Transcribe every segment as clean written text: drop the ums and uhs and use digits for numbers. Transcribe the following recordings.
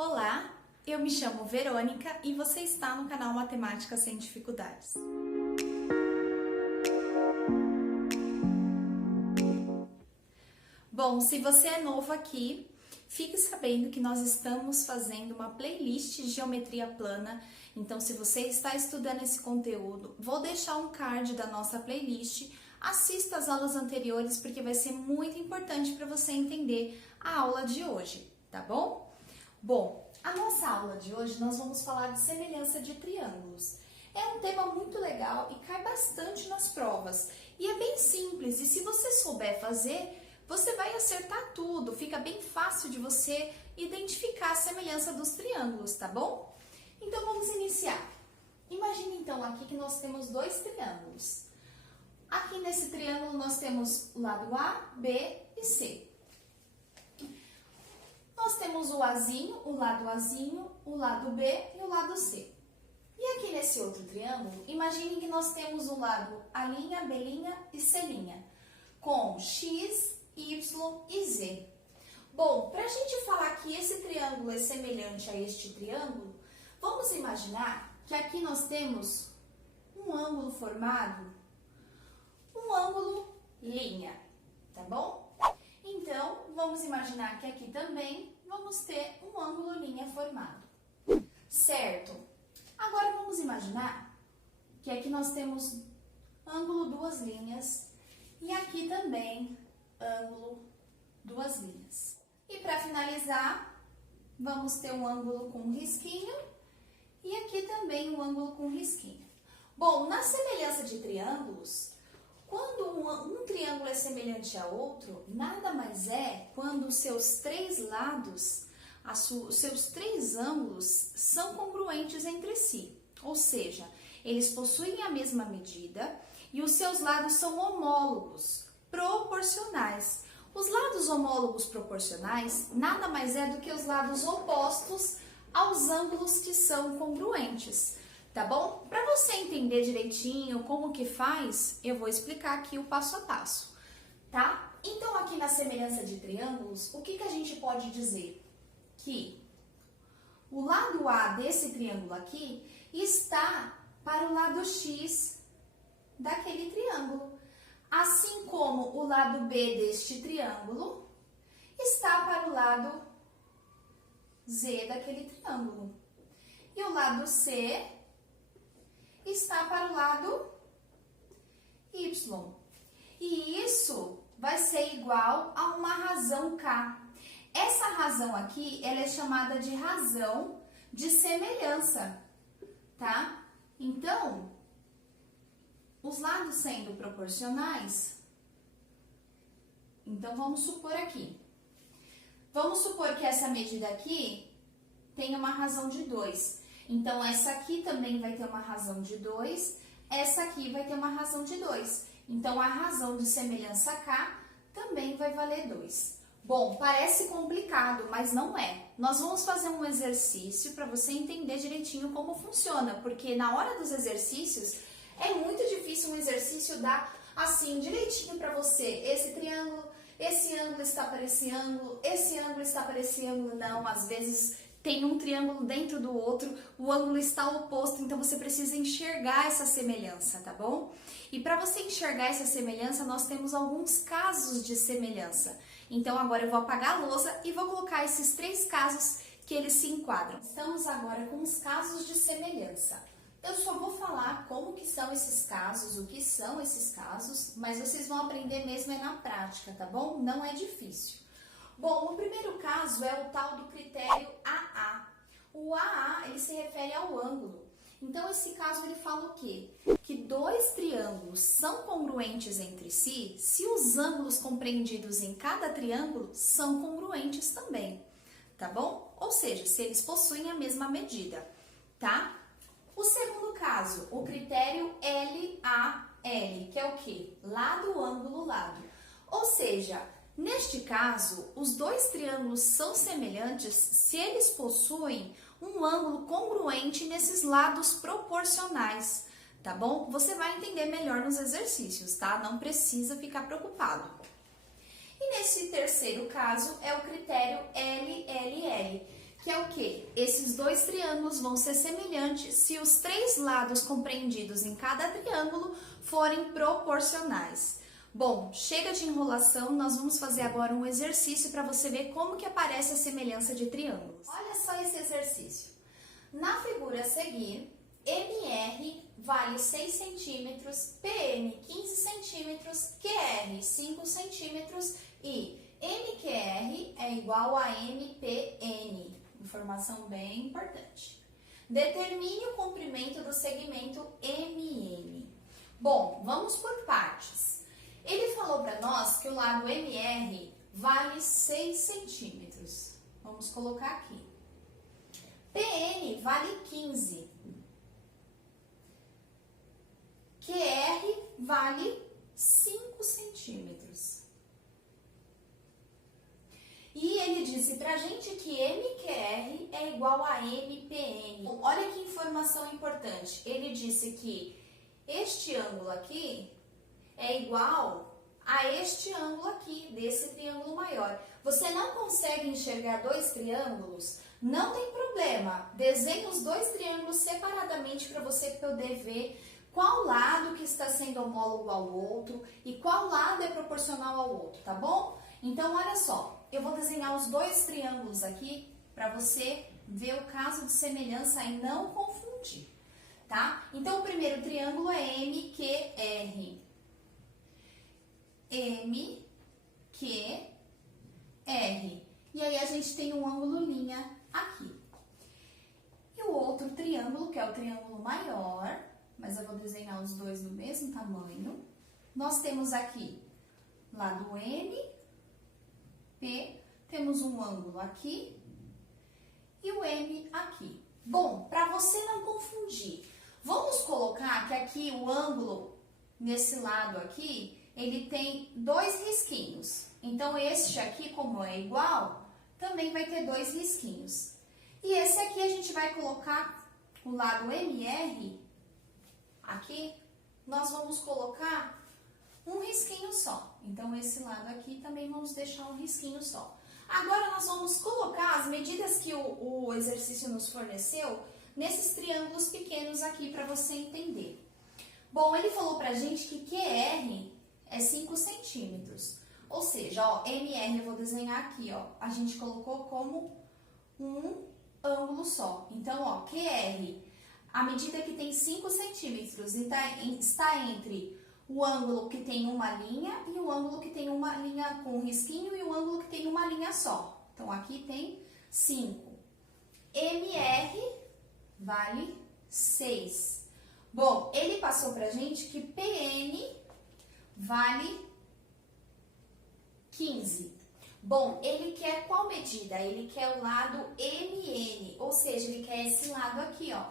Olá, eu me chamo Verônica e você está no canal Matemática Sem Dificuldades. Bom, se você é novo aqui, fique sabendo que nós estamos fazendo uma playlist de geometria plana. Então, se você está estudando esse conteúdo, vou deixar um card da nossa playlist. Assista as aulas anteriores porque vai ser muito importante para você entender a aula de hoje, tá bom? Bom, a nossa aula de hoje nós vamos falar de semelhança de triângulos. É um tema muito legal e cai bastante nas provas. E é bem simples, e se você souber fazer, você vai acertar tudo. Fica bem fácil de você identificar a semelhança dos triângulos, tá bom? Então vamos iniciar. Imagine então aqui que nós temos dois triângulos. Aqui nesse triângulo nós temos o lado A, B e C. Nós temos o Azinho, o lado B e o lado C. E aqui nesse outro triângulo, imagine que nós temos o lado A', B' e C', com X, Y e Z. Bom, para a gente falar que esse triângulo é semelhante a este triângulo, vamos imaginar que aqui nós temos um ângulo formado, um ângulo linha, tá bom? Então, vamos imaginar que aqui também vamos ter um ângulo linha formado, certo? Agora, vamos imaginar que aqui nós temos ângulo duas linhas e aqui também ângulo duas linhas. E para finalizar, vamos ter um ângulo com risquinho e aqui também um ângulo com risquinho. Bom, na semelhança de triângulos, quando um triângulo é semelhante a outro, nada mais é quando os seus três lados, os seus três ângulos são congruentes entre si. Ou seja, eles possuem a mesma medida e os seus lados são homólogos, proporcionais. Os lados homólogos proporcionais nada mais é do que os lados opostos aos ângulos que são congruentes. Tá bom? Para você entender direitinho como que faz, eu vou explicar aqui o passo a passo, tá? Então, aqui na semelhança de triângulos, o que a gente pode dizer? Que o lado A desse triângulo aqui está para o lado X daquele triângulo, assim como o lado B deste triângulo está para o lado Z daquele triângulo. E o lado C está para o lado Y. E isso vai ser igual a uma razão K. Essa razão aqui, ela é chamada de razão de semelhança, tá? Então, os lados sendo proporcionais, então vamos supor aqui. Vamos supor que essa medida aqui tem uma razão de 2. Então, essa aqui também vai ter uma razão de 2, essa aqui vai ter uma razão de 2. Então, a razão de semelhança K também vai valer 2. Bom, parece complicado, mas não é. Nós vamos fazer um exercício para você entender direitinho como funciona, porque na hora dos exercícios, é muito difícil um exercício dar assim, direitinho para você. Esse triângulo, esse ângulo está para esse ângulo está para esse ângulo. Não, às vezes tem um triângulo dentro do outro, o ângulo está oposto, então você precisa enxergar essa semelhança, tá bom? E para você enxergar essa semelhança, nós temos alguns casos de semelhança. Então agora eu vou apagar a lousa e vou colocar esses três casos que eles se enquadram. Estamos agora com os casos de semelhança. Eu só vou falar como que são esses casos, o que são esses casos, mas vocês vão aprender mesmo é na prática, tá bom? Não é difícil. Bom, o primeiro caso é o tal do critério AA. O AA, ele se refere ao ângulo. Então, esse caso, ele fala o quê? Que dois triângulos são congruentes entre si se os ângulos compreendidos em cada triângulo são congruentes também, tá bom? Ou seja, se eles possuem a mesma medida, tá? O segundo caso, o critério LAL, que é o quê? Lado, ângulo, lado. Ou seja, neste caso, os dois triângulos são semelhantes se eles possuem um ângulo congruente nesses lados proporcionais, tá bom? Você vai entender melhor nos exercícios, tá? Não precisa ficar preocupado. E nesse terceiro caso é o critério LLL, que é o quê? Esses dois triângulos vão ser semelhantes se os três lados compreendidos em cada triângulo forem proporcionais. Bom, chega de enrolação, nós vamos fazer agora um exercício para você ver como que aparece a semelhança de triângulos. Olha só esse exercício. Na figura a seguir, MR vale 6 centímetros, PM 15 centímetros, QR 5 centímetros e MQR é igual a MPN. Informação bem importante. Determine o comprimento do segmento MM. Bom, vamos por partes. Ele falou para nós que o lado MR vale 6 centímetros. Vamos colocar aqui. PN vale 15. QR vale 5 centímetros. E ele disse pra gente que MQR é igual a MPN. Olha que informação importante. Ele disse que este ângulo aqui é igual a este ângulo aqui, desse triângulo maior. Você não consegue enxergar dois triângulos? Não tem problema. Desenhe os dois triângulos separadamente para você poder ver qual lado que está sendo homólogo ao outro e qual lado é proporcional ao outro, tá bom? Então, olha só, eu vou desenhar os dois triângulos aqui para você ver o caso de semelhança e não confundir, tá? Então, o primeiro triângulo é MQR. MQR. E aí, a gente tem um ângulo linha aqui. E o outro triângulo, que é o triângulo maior, mas eu vou desenhar os dois do mesmo tamanho. Nós temos aqui lado M, P, temos um ângulo aqui e o M aqui. Bom, para você não confundir, vamos colocar que aqui o ângulo, nesse lado aqui, ele tem dois risquinhos. Então, este aqui, como é igual, também vai ter dois risquinhos. E esse aqui a gente vai colocar o lado MR, aqui, nós vamos colocar um risquinho só. Então, esse lado aqui também vamos deixar um risquinho só. Agora, nós vamos colocar as medidas que o exercício nos forneceu nesses triângulos pequenos aqui para você entender. Bom, ele falou pra gente que QR é 5 centímetros. Ou seja, ó, MR eu vou desenhar aqui, ó. A gente colocou como um ângulo só. Então, ó, QR, a medida que tem 5 centímetros está entre o ângulo que tem uma linha e o ângulo que tem uma linha com risquinho e o ângulo que tem uma linha só. Então, aqui tem 5. MR vale 6. Bom, ele passou pra gente que PN vale 15. Bom, ele quer qual medida? Ele quer o lado MN, ou seja, ele quer esse lado aqui, ó,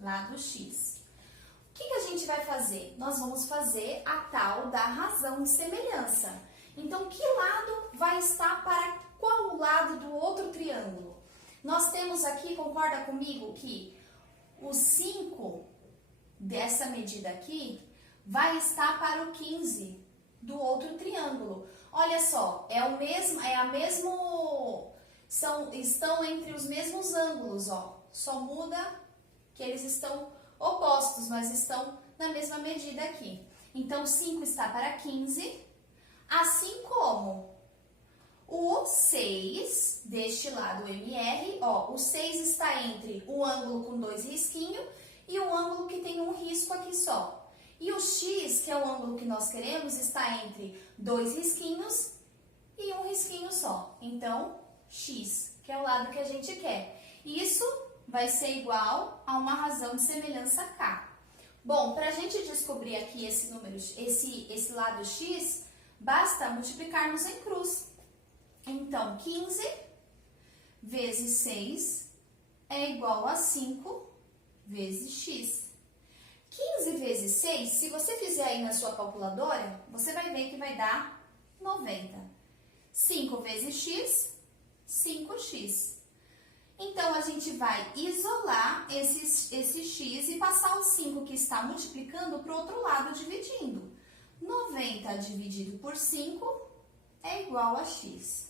lado X. O que a gente vai fazer? Nós vamos fazer a tal da razão de semelhança. Então, que lado vai estar para qual lado do outro triângulo? Nós temos aqui, concorda comigo, que o 5 dessa medida aqui vai estar para o 15 do outro triângulo. Olha só, estão entre os mesmos ângulos, ó. Só muda que eles estão opostos, mas estão na mesma medida aqui. Então, 5 está para 15, assim como o 6 deste lado MR, ó, o 6 está entre o ângulo com dois risquinhos e o ângulo que tem um risco aqui só. E o X, que é o ângulo que nós queremos, está entre dois risquinhos e um risquinho só. Então, X, que é o lado que a gente quer. Isso vai ser igual a uma razão de semelhança K. Bom, para a gente descobrir aqui esse número, esse lado X, basta multiplicarmos em cruz. Então, 15 vezes 6 é igual a 5 vezes X. 15 vezes 6, se você fizer aí na sua calculadora, você vai ver que vai dar 90. 5 vezes x, 5x. Então, a gente vai isolar esse x e passar o 5 que está multiplicando para o outro lado, dividindo. 90 dividido por 5 é igual a x.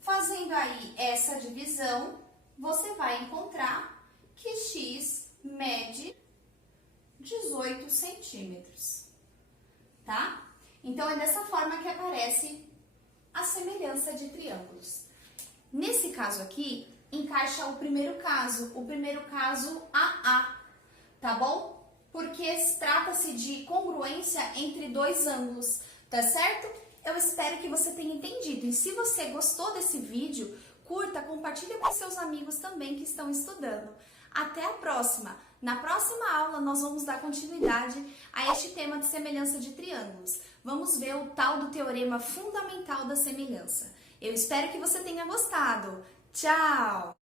Fazendo aí essa divisão, você vai encontrar que x mede 18 centímetros, tá? Então, é dessa forma que aparece a semelhança de triângulos. Nesse caso aqui, encaixa o primeiro caso AA, tá bom? Porque trata-se de congruência entre dois ângulos, tá certo? Eu espero que você tenha entendido. E se você gostou desse vídeo, curta, compartilha com seus amigos também que estão estudando. Até a próxima! Na próxima aula, nós vamos dar continuidade a este tema de semelhança de triângulos. Vamos ver o tal do teorema fundamental da semelhança. Eu espero que você tenha gostado. Tchau!